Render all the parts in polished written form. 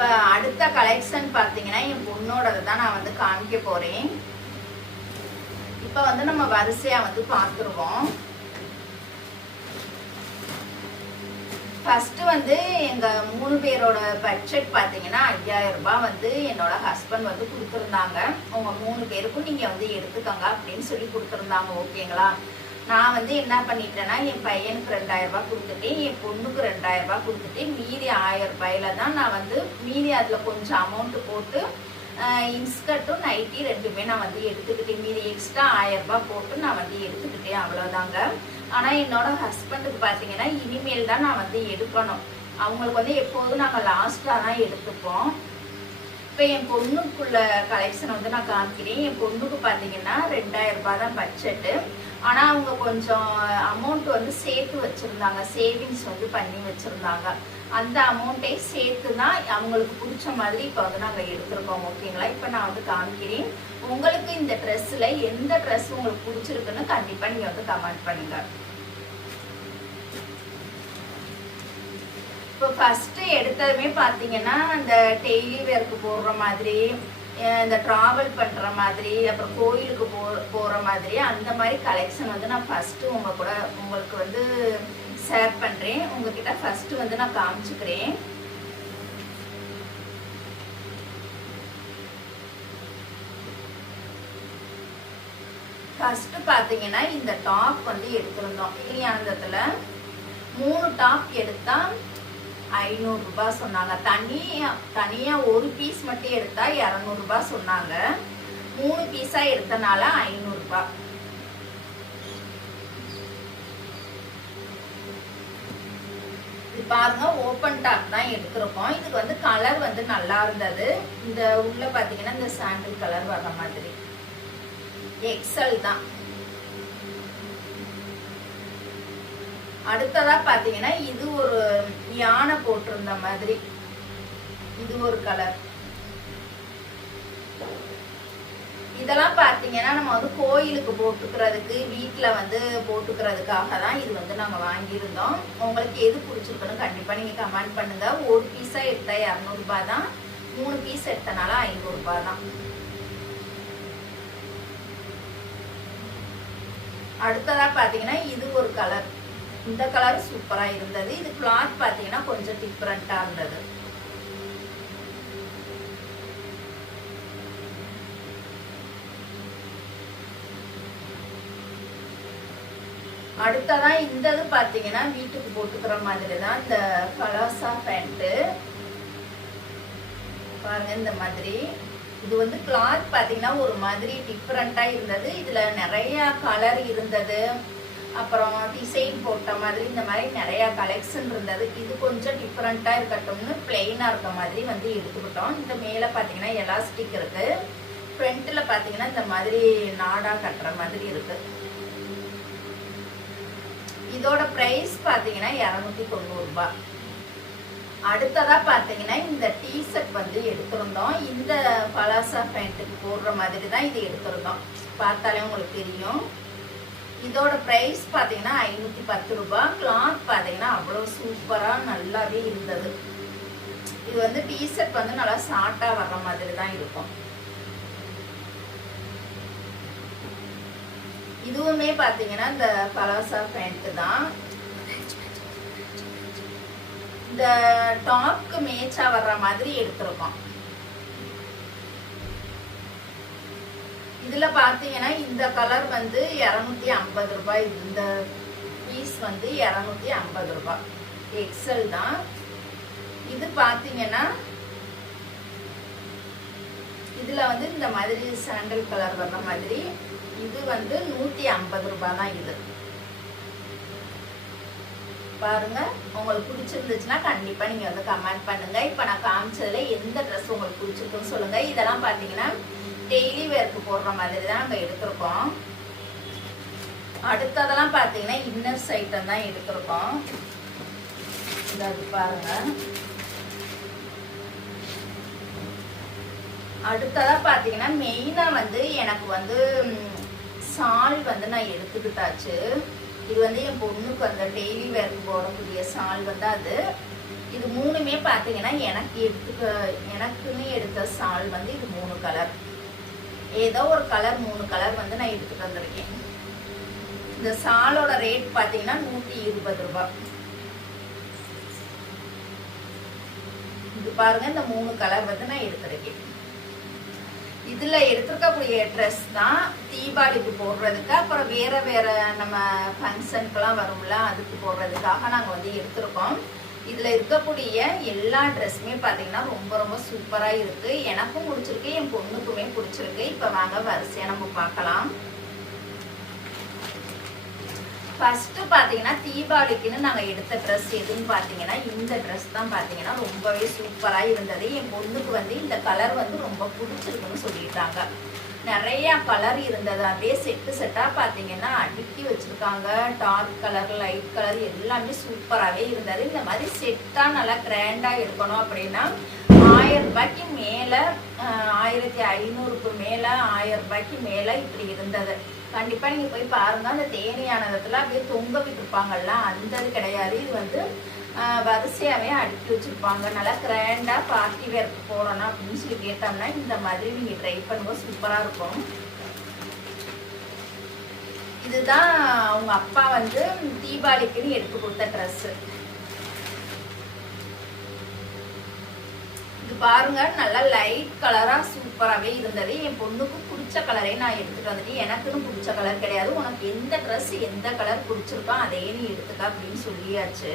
இப்போ அடுத்த கலெக்ஷன் பார்த்தீங்கன்னா என் பொண்ணோடது தான் நான் வந்து காமிக்க போகிறேன். இப்போ வந்து நம்ம வரிசையாக வந்து பார்த்துருவோம். ஃபர்ஸ்ட் வந்து எங்கள் 3 பேரோட பட்ஜெட் பார்த்தீங்கன்னா 5000 ரூபாய் வந்து என்னோட ஹஸ்பண்ட் வந்து கொடுத்துருந்தாங்க. உங்கள் 3 பேருக்கும் நீங்கள் வந்து எடுத்துக்கோங்க அப்படின்னு சொல்லி கொடுத்துருந்தாங்க. ஓகேங்களா? நான் வந்து என்ன பண்ணிட்டேன்னா என் பையனுக்கு 2000 ரூபாய் கொடுத்துட்டேன், என் பொண்ணுக்கு 2000 ரூபாய் கொடுத்துட்டு மீதி 1000 ரூபாயில தான் நான் வந்து மீதி அதில் கொஞ்சம் அமௌண்ட்டு போட்டு இன்ஸ்கர்ட்டும் நைட்டி ரெண்டுமே நான் வந்து எடுத்துக்கிட்டேன். மீதி எக்ஸ்ட்ரா 1000 ரூபாய் போட்டு நான் வந்து எடுத்துக்கிட்டேன். அவ்வளோதாங்க. ஆனால் என்னோட ஹஸ்பண்டுக்கு பார்த்தீங்கன்னா இனிமேல் தான் நான் வந்து எடுக்கணும். அவங்களுக்கு வந்து எப்போதும் நாங்கள் லாஸ்ட்டாக தான் எடுத்துப்போம். இப்போ என் பொண்ணுக்குள்ள கலெக்ஷன் வந்து நான் காமிக்கிறேன். என் பொண்ணுக்கு பார்த்தீங்கன்னா 2000 ரூபாய் தான் பட்ஜெட்டு. ஆனால் அவங்க கொஞ்சம் அமௌண்ட் வந்து சேர்த்து வச்சுருந்தாங்க, சேவிங்ஸ் வந்து பண்ணி வச்சுருந்தாங்க. அந்த அமௌண்ட்டை சேர்த்து தான் அவங்களுக்கு பிடிச்ச மாதிரி இப்போ வந்து நாங்கள் எடுத்துருக்கோம். ஓகேங்களா? இப்போ நான் வந்து காமிக்கிறேன். உங்களுக்கு இந்த ட்ரெஸ்ஸில் எந்த ட்ரெஸ் உங்களுக்கு பிடிச்சிருக்குன்னு கண்டிப்பாக நீங்கள் வந்து கமெண்ட் பண்ணுங்கள். இப்போ ஃபஸ்ட்டு எடுத்ததுமே பார்த்தீங்கன்னா அந்த டெய்லி வேர்க்கு போடுற மாதிரி, இந்த ட்ராவல் பண்ணுற மாதிரி, அப்புறம் கோயிலுக்கு போகிற மாதிரி அந்த மாதிரி கலெக்ஷன் வந்து நான் ஃபஸ்ட்டு உங்களுக்கு வந்து ஷேர் பண்ணுறேன். உங்ககிட்ட ஃபஸ்ட்டு வந்து நான் காமிச்சுக்கிறேன். ஃபஸ்ட்டு பார்த்தீங்கன்னா இந்த டாப் வந்து எடுத்திருந்தோம். இனியானந்தத்தில் 3 டாப் எடுத்தால் 500 ரூபாய் சொன்னாங்க. தனியாக ஒரு பீஸ் மட்டும் எடுத்தா 200 ரூபாய் சொன்னாங்க. 3 பீஸா எடுத்தனால 500 ரூபாய். இது பாருங்க, ஓப்பன் டாப் தான் எடுத்திருக்கோம். இதுக்கு வந்து கலர் வந்து நல்லா இருந்தது. இந்த உள்ள பாத்தீங்கன்னா இந்த சாண்டில் கலர் வர்ற மாதிரி எக்ஸல் தான். அடுத்ததா பாத்தீங்கன்னா இது ஒரு யானை போட்டிருந்த மாதிரி இது ஒரு கலர். இதெல்லாம் பாத்தீங்கன்னா நம்ம வந்து கோயிலுக்கு போட்டுக்கிறதுக்கு, வீட்டுல வந்து போட்டுக்கிறதுக்காக தான் இது வந்து நாங்க வாங்கியிருந்தோம். உங்களுக்கு எது பிடிச்சிருக்குன்னு கண்டிப்பா நீங்க கமெண்ட் பண்ணுங்க. ஒரு பீஸா எடுத்தா 200 ரூபாய் தான், 3 பீஸ் எடுத்தனால 500 ரூபாய் தான். அடுத்ததா பாத்தீங்கன்னா இது ஒரு கலர். இந்த கலர் சூப்பரா இருந்தது. இது கிளாத் பாத்தீங்கன்னா கொஞ்சம் டிஃபரெண்டா இருந்தது. அடுத்ததான் இந்த இது பாத்தீங்கன்னா வீட்டுக்கு போட்டுக்கிற மாதிரி தான் இந்த பலாசா பேண்ட் பாருங்க. இந்த மாதிரி இது வந்து கிளாத் பாத்தீங்கன்னா ஒரு மாதிரி டிஃபரெண்டா இருந்தது. இதுல நிறைய கலர் இருந்தது, அப்புறம் டிசைன் போட்ட மாதிரி இந்த மாதிரி நிறைய கலெக்ஷன் இருந்தது. இது கொஞ்சம் டிஃபரெண்டா இருக்கட்டும்னு பிளெயினா இருக்க மாதிரி வந்து எடுத்துக்கிட்டோம். இந்த மேல பாத்தீங்கன்னா எலாஸ்டிக் இருக்கு, ஃப்ரண்ட்ல பாத்தீங்கன்னா இந்த மாதிரி நாடா கட்டுற மாதிரி இருக்கு. இதோட பிரைஸ் பாத்தீங்கன்னா 290 ரூபாய். அடுத்ததா பாத்தீங்கன்னா இந்த டிஷர்ட் வந்து எடுத்திருந்தோம். இந்த பலாசா பேண்ட்டுக்கு போடுற மாதிரி தான் இது எடுத்திருந்தோம். பார்த்தாலே உங்களுக்கு தெரியும். இதோட பிரைஸ் பாத்தீங்கன்னா 510 ரூபாய். கிளாத் பாத்தீங்கன்னா அவ்வளவு சூப்பரா நல்லாவே இருந்தது. இது வந்து டிஷர்ட் வந்து நல்லா ஷார்ட்டா வர்ற மாதிரி தான் இருக்கும். இதுவுமே பாத்தீங்கன்னா இந்த பலாசா பேண்ட் தான். இந்த டாப்க்கு மேட்சா வர்ற மாதிரி எடுத்திருக்கோம். இதுல பாத்தீங்கன்னா இந்த கலர் வந்து 250 ரூபாய். இந்த பீஸ் வந்து 250 ரூபாய். எக்ஸல் தான். இது பாத்தீங்கன்னா இதுல வந்து இந்த மாதிரி சாண்டல் கலர் வர்ற மாதிரி இது வந்து 150 ரூபாய் தான். இது பாருங்க, உங்களுக்கு பிடிச்சிருந்துச்சுன்னா கண்டிப்பா நீங்க வந்து கமெண்ட் பண்ணுங்க. இப்ப நான் காமிச்சதுல எந்த ட்ரெஸ் உங்களுக்கு பிடிச்சிருக்குன்னு சொல்லுங்க. இதெல்லாம் பாத்தீங்கன்னா டெய்லி வேர்க்கு போடுற மாதிரி தான் நம்ம எடுத்திருக்கோம். அடுத்ததெல்லாம் பாத்தீங்கன்னா இன்னர்ஸ் ஐட்டம் தான் எடுத்திருக்கோம். இது பாருங்க. அடுத்ததா பாத்தீங்கன்னா மெயினா வந்து எனக்கு வந்து சால் வந்து நான் எடுத்துக்கிட்டாச்சு. இது வந்து என் பொண்ணுக்கு அந்த டெய்லி வேர்க்கு போடக்கூடிய சால் வந்து அது. இது மூணுமே பாத்தீங்கன்னா எனக்குன்னு எடுத்த சால் வந்து இது 3 கலர், ஏதோ ஒரு கலர் 3 கலர் வந்து நான் எடுத்துட்டு வந்திருக்கேன். இந்த சாலோட ரேட் பாத்தீங்கன்னா 120 ரூபாய். இது பாருங்க, இந்த 3 கலர் வந்து நான் எடுத்திருக்கேன். இதுல எடுத்துருக்கக்கூடிய ட்ரெஸ் தான் தீபாவளிக்கு போடுறதுக்கு, அப்புறம் வேற வேற நம்ம ஃபங்க்ஷனுக்குலாம் வரும்ல அதுக்கு போடுறதுக்காக நாங்க வந்து எடுத்திருக்கோம். இதுல இருக்கக்கூடிய எல்லா ட்ரெஸ்ஸுமே பாத்தீங்கன்னா ரொம்ப ரொம்ப சூப்பரா இருக்கு. எனக்கும் பிடிச்சிருக்கு, என் பொண்ணுக்குமே பிடிச்சிருக்கு. இப்ப வாங்க வரிசையா நம்ம பார்க்கலாம். ஃபர்ஸ்ட் பாத்தீங்கன்னா தீபாவளிக்குன்னு நாங்க எடுத்த ட்ரெஸ் எதுன்னு பாத்தீங்கன்னா இந்த ட்ரெஸ் தான். பாத்தீங்கன்னா ரொம்பவே சூப்பரா இருந்தது. என் பொண்ணுக்கு வந்து இந்த கலர் வந்து ரொம்ப பிடிச்சிருக்குன்னு சொல்லிட்டாங்க. நிறைய கலர் இருந்தது, அப்படியே செட்டா பாத்தீங்கன்னா அடுக்கி வச்சிருக்காங்க. டார்க் கலர், லைட் கலர் எல்லாமே சூப்பராகவே இருந்தது. இந்த மாதிரி செட்டா நல்லா கிராண்டா இருக்கணும் அப்படின்னா 1000 ரூபாய்க்கு மேல, 1500க்கு மேல, 1000 ரூபாய்க்கு மேல இப்படி இருந்தது. கண்டிப்பா நீங்க போய் பாருங்க. அந்த தேனியானதுல அப்படியே தொங்க விட்டுருப்பாங்கல்ல, அந்த இது கிடையாது. இது வந்து வரிசையாவே அடுக்கி வச்சிருப்பாங்க. நல்லா கிராண்டா பார்ட்டி வேர்க்கு போடணும் அப்படின்னு சொல்லி கேட்டோம்னா இந்த மாதிரி நீங்க ட்ரை பண்ணும்போது சூப்பரா இருக்கும். இதுதான் அவங்க அப்பா வந்து தீபாவளிக்குன்னு எடுத்து கொடுத்த ட்ரெஸ். இது பாருங்க, நல்லா லைட் கலரா சூப்பராகவே இருந்தது. என் பொண்ணுக்கு பிடிச்ச கலரே நான் எடுத்துட்டு வந்துட்டு, எனக்குன்னு பிடிச்ச கலர் கிடையாது. உனக்கு எந்த ட்ரெஸ் எந்த கலர் பிடிச்சிருக்கோ அதே நீ எடுத்துக்க அப்படின்னு சொல்லியாச்சு.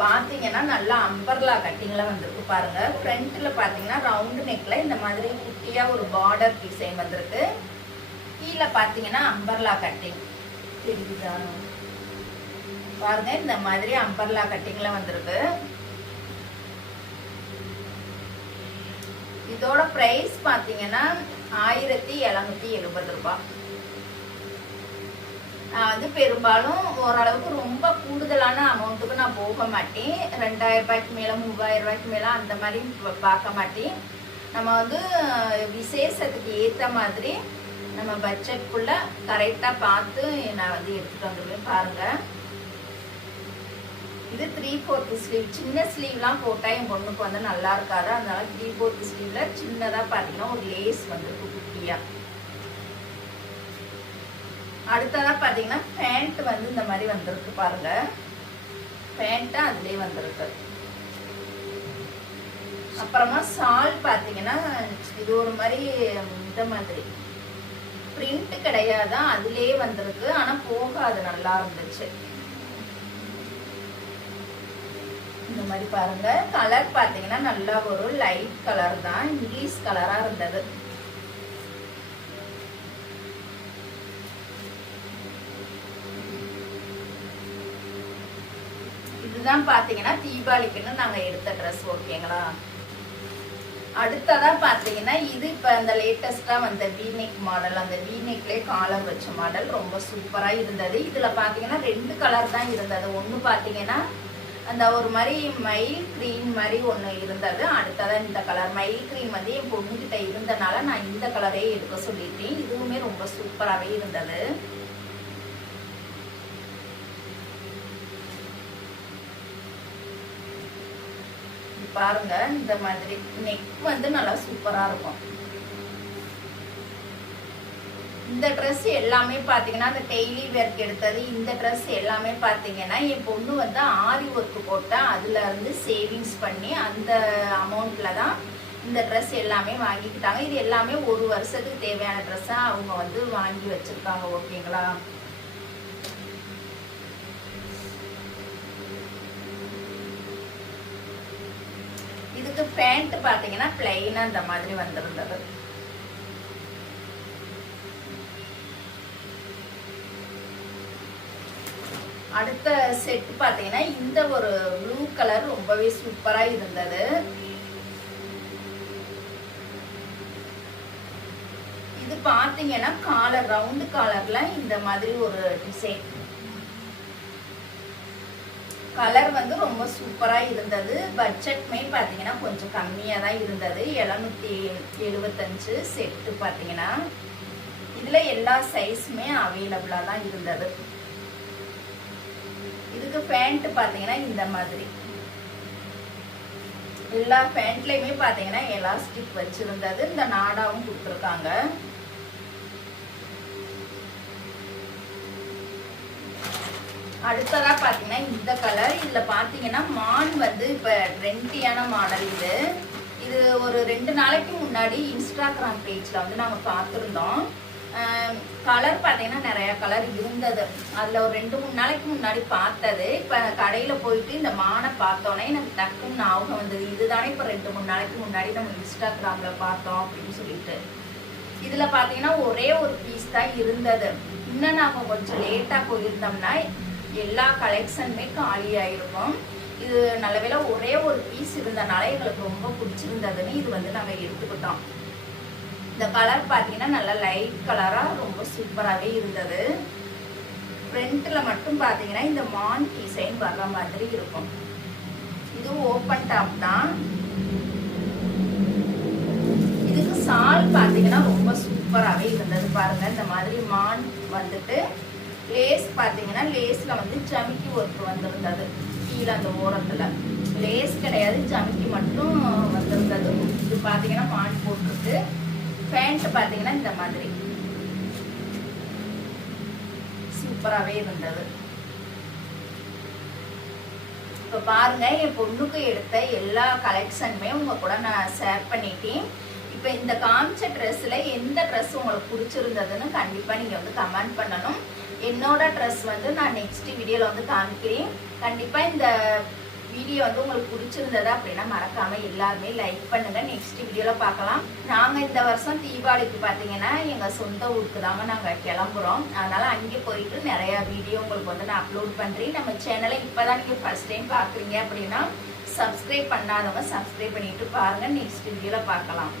பாத்தீங்கன்னா நல்லா அம்பர்லா கட்டிங்ல வந்திருக்கு பாருங்க. ஃப்ரண்ட்ல பாத்தீங்கன்னா ரவுண்ட் நெக்ல இந்த மாதிரி குட்டியா ஒரு பார்டர் டிசைன் வந்திருக்கு. கீழே பாத்தீங்கன்னா அம்பர்லா கட்டிங் தெரியுதா பாருங்க. இந்த மாதிரி அம்பர்லா கட்டிங்ல வந்திருக்கு. இதோட பிரைஸ் பாத்தீங்கன்னா 1770 ரூபாய். அது பெரும்பாலும் ஓரளவுக்கு ரொம்ப கூடுதலான அமௌண்ட்டுக்கு நான் போக மாட்டேன். 2000 ரூபாய்க்கு மேல, 3000 ரூபாய்க்கு மேல அந்த மாதிரி பார்க்க மாட்டேன். நம்ம வந்து விசேஷத்துக்கு ஏற்ற மாதிரி நம்ம பட்ஜெட்குள்ள கரெக்டா பார்த்து நான் வந்து எடுத்துட்டு வந்துடுவேன். பாருங்க, இது 3/4 ஸ்லீவ். சின்ன ஸ்லீவ்லாம் போட்டா என் பொண்ணுக்கு வந்து நல்லா இருக்காது. அதனால 3/4 ஸ்லீவ்ல சின்னதா பாத்தீங்கன்னா ஒரு லேஸ் வந்துருக்கு குட்டியா. அடுத்ததா பாத்தீங்கன்னா பேண்ட் வந்து இந்த மாதிரி வந்திருக்கு பாருங்க. பேண்ட் அதுலயே வந்திருக்கு. அப்புறமா சால் பாத்தீங்கன்னா இது ஒரு மாதிரி இந்த மாதிரி பிரிண்ட் கிடையாது, அதுலயே வந்திருக்கு. ஆனா போகாது, நல்லா இருந்துச்சு. இந்த மாதிரி பாருங்க. கலர் பாத்தீங்கன்னா நல்லா ஒரு லைட் கலர் தான், இங்கிலீஷ் கலரா இருந்தது. இதுதான் பாத்தீங்கன்னா தீபாவளிக்குன்னு நாங்க எடுத்த ட்ரெஸ். ஓகேங்களா? அடுத்ததா பாத்தீங்கன்னா இது இப்ப அந்த லேட்டஸ்டா வந்த வீநெக் மாடல். அந்த வீநெக்லயே காலர் வச்ச மாடல் ரொம்ப சூப்பரா இருந்தது. இதுல பாத்தீங்கன்னா 2 கலர் தான் இருந்தது. ஒண்ணு பாத்தீங்கன்னா அந்த ஒரு மாதிரி மயில் கிரீம் மாதிரி ஒண்ணு இருந்தது. அடுத்ததா இந்த கலர் மயில் கிரீம் வந்து என் பொண்ணுகிட்ட இருந்தனால நான் இந்த கலரே எடுக்க சொல்லிட்டேன். இதுவுமே ரொம்ப சூப்பராகவே இருந்தது. பாருங்க, இந்த மாதிரி நெக் வந்து நல்லா சூப்பரா இருக்கும். இந்த ட்ரெஸ் எல்லாமே பாத்தீங்கன்னா அந்த டெய்லி வேர்க்கு எடுத்தது. இந்த ட்ரெஸ் எல்லாமே பாத்தீங்கன்னா என் பொண்ணு வந்து ஆரி ஒர்க் போட்டா அதுல இருந்து சேவிங்ஸ் பண்ணி அந்த அமௌண்ட்ல தான் இந்த ட்ரெஸ் எல்லாமே வாங்கிக்கிட்டாங்க. இது எல்லாமே ஒரு வருஷத்துக்கு தேவையான ட்ரெஸ்ஸா அவங்க வந்து வாங்கி வச்சிருக்காங்க. ஓகேங்களா? இதுக்கு பேண்ட் பாத்தீங்கன்னா பிளைனா இந்த மாதிரி வந்திருந்தது. அடுத்த செட் பாத்தீங்கன்னா இந்த ஒரு ப்ளூ கலர் ரொம்பவே சூப்பரா இருந்தது. இது பாத்தீங்கன்னா காலர் ரவுண்ட் காலர்ல இந்த மாதிரி ஒரு டிசைன். கலர் வந்து ரொம்ப சூப்பரா இருந்தது. பட்ஜெட்மே பாத்தீங்கன்னா கொஞ்சம் கம்மியா தான் இருந்தது. 775 செட்டு பாத்தீங்கன்னா இதுல எல்லா சைஸுமே அவைலபிளா தான் இருந்தது. இதுக்கு பேண்ட் பாத்தீங்கன்னா இந்த மாதிரி எல்லா பேண்ட்லயுமே பாத்தீங்கன்னா எலாஸ்டிக் வச்சிருந்தது. இந்த நாடாவும் கொடுத்துருக்காங்க. அடுத்ததா பாத்தீங்கன்னா இந்த கலர். இதுல பாத்தீங்கன்னா மான் வந்து இப்ப ட்ரெண்டியான மாடல். இது ஒரு 2 நாளைக்கு முன்னாடி இன்ஸ்டாகிராம் பேஜ்ல வந்து நாங்க பார்த்துருந்தோம். கலர் பார்த்தீங்கன்னா நிறைய கலர் இருந்தது. அதில் ஒரு 2-3 நாளைக்கு முன்னாடி பார்த்தது. இப்போ கடையில் போயிட்டு இந்த மானை பார்த்தோன்னே எனக்கு டக்குன்னு ஞாபகம் வந்தது. இதுதானே இப்போ 2-3 நாளைக்கு முன்னாடி நம்ம இன்ஸ்டாகிராமில் பார்த்தோம் அப்படின்னு சொல்லிட்டு. இதில் பார்த்தீங்கன்னா ஒரே ஒரு பீஸ் தான் இருந்தது. இன்னும் நாங்கள் கொஞ்சம் லேட்டாக போயிருந்தோம்னா எல்லா கலெக்ஷனுமே காலியாயிருக்கும். இது நல்லவேளை ஒரே ஒரு பீஸ் இருந்தனால எங்களுக்கு ரொம்ப பிடிச்சிருந்ததுன்னு இது வந்து நாங்கள் எடுத்துக்கிட்டோம். இந்த கலர் பார்த்தீங்கன்னா நல்லா லைட் கலராக ரொம்ப சூப்பராகவே இருந்தது. ஃப்ரண்ட்டில் மட்டும் பார்த்தீங்கன்னா இந்த மான் டிசைன் வர்ற மாதிரி இருக்கும். இது ஓப்பன் டாப் தான். இதுக்கு சால் பார்த்தீங்கன்னா ரொம்ப சூப்பராகவே இருந்தது. பாருங்க இந்த மாதிரி மான் வந்துட்டு லேஸ் பார்த்தீங்கன்னா லேஸில் வந்து ஜமிக்கி ஒர்க் வந்திருந்தது. கீழே அந்த ஓரத்தில் லேஸ் கிடையாது, ஜமிக்கி மட்டும் வந்திருந்தது. இது பார்த்தீங்கன்னா மான் போட்டிருக்கு. பேண்ட் பார்த்தீங்கன்னா இந்த மாதிரி சூப்பராகவே இருந்தது. இப்போ பாருங்க என் பொண்ணுக்கு எடுத்த எல்லா கலெக்ஷனுமே உங்க கூட நான் ஷேர் பண்ணிட்டேன். இப்போ இந்த காமிச்ச ட்ரெஸ்ல எந்த ட்ரெஸ் உங்களுக்கு பிடிச்சிருந்ததுன்னு கண்டிப்பாக நீங்கள் வந்து கமெண்ட் பண்ணணும். என்னோட ட்ரெஸ் வந்து நான் நெக்ஸ்ட் வீடியோவில் வந்து காமிக்கிறேன். கண்டிப்பாக இந்த வீடியோ வந்து உங்களுக்கு பிடிச்சிருந்தது அப்படின்னா மறக்காம எல்லாருமே லைக் பண்ணுங்க. நெக்ஸ்ட் வீடியோவில் பார்க்கலாம். நாங்கள் இந்த வருஷம் தீபாவளிக்கு பார்த்தீங்கன்னா எங்கள் சொந்த ஊருக்கு தாங்க நாங்கள் கிளம்புறோம். அதனால் அங்கே போயிட்டு நிறையா வீடியோ உங்களுக்கு வந்து நான் அப்லோட் பண்ணுறேன். நம்ம சேனலை இப்போ தான் நீங்கள் ஃபர்ஸ்ட் டைம் பார்க்குறீங்க அப்படின்னா சப்ஸ்கிரைப் பண்ணாதவங்க சப்ஸ்கிரைப் பண்ணிட்டு பாருங்கள். நெக்ஸ்ட் வீடியோவில் பார்க்கலாம்.